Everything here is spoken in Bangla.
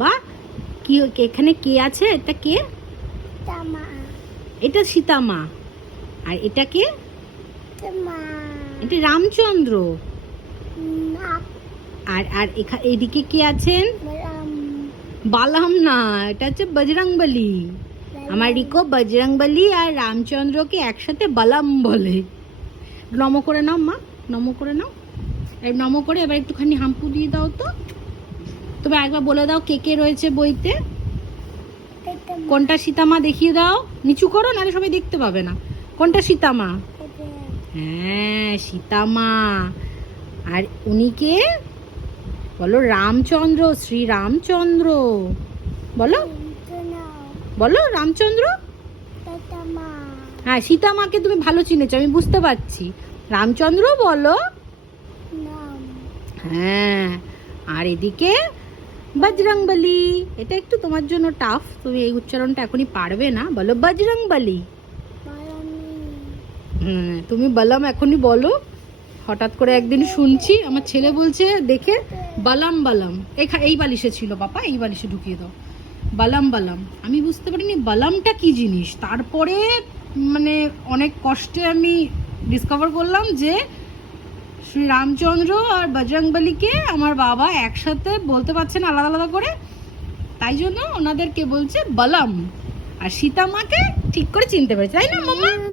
বাবা কি এখানে কে আছে? এটা কে? এটা সীতা মা। আর এটা কে? এটা রামচন্দ্র। আর আর এদিকে কে আছেন? বালাম না, এটা হচ্ছে বজরংবলী। আমার রিকো বজরংবলী আর রামচন্দ্রকে একসাথে বালাম বলে। নম করে নাও মা, নম করে নাও। নম করে এবার একটুখানি হাম্পু দিয়ে দাও তো। তবে একবার বলে দাও কে কে রয়েছে বইতে। কোনটা সীতামা দেখিয়ে দাও। নিচু করো, নাহলে সবাই দেখতে পাবে না। কোনটা সীতামা? হ্যাঁ, সীতামা। আর উনি কে? বলো রামচন্দ্র, শ্রী রামচন্দ্র। বলো বলো রামচন্দ্র। হ্যাঁ, সীতামাকে তুমি ভালো চিনেছো, আমি বুঝতে পারছি। রামচন্দ্র বলো। হ্যাঁ, আর এদিকে বজরংবলী। এটা একটু তোমার জন্য টাফ, তুমি এই উচ্চারণটা এখনই পারবে না। বলো বজরংবলী। তুমি বললাম এখনই বলো। হঠাৎ করে একদিন শুনছি আমার ছেলে বলছে দেখে বালাম বালাম। এই বালিশে ছিল বাবা, এই বালিশে ঢুকিয়ে দাও। বালাম বালাম, আমি বুঝতে পারিনি বালামটা কি জিনিস। তারপরে মানে অনেক কষ্টে আমি ডিসকভার করলাম যে শ্রী রামচন্দ্র আর বজরংবলীকে আমার বাবা একসাথে বলতে পারছেন আলাদা আলাদা করে, তাই জন্য ওনাদেরকে বলছে বালাম। আর সীতা মাকে ঠিক করে চিনতে পেরেছে, তাই না মামা?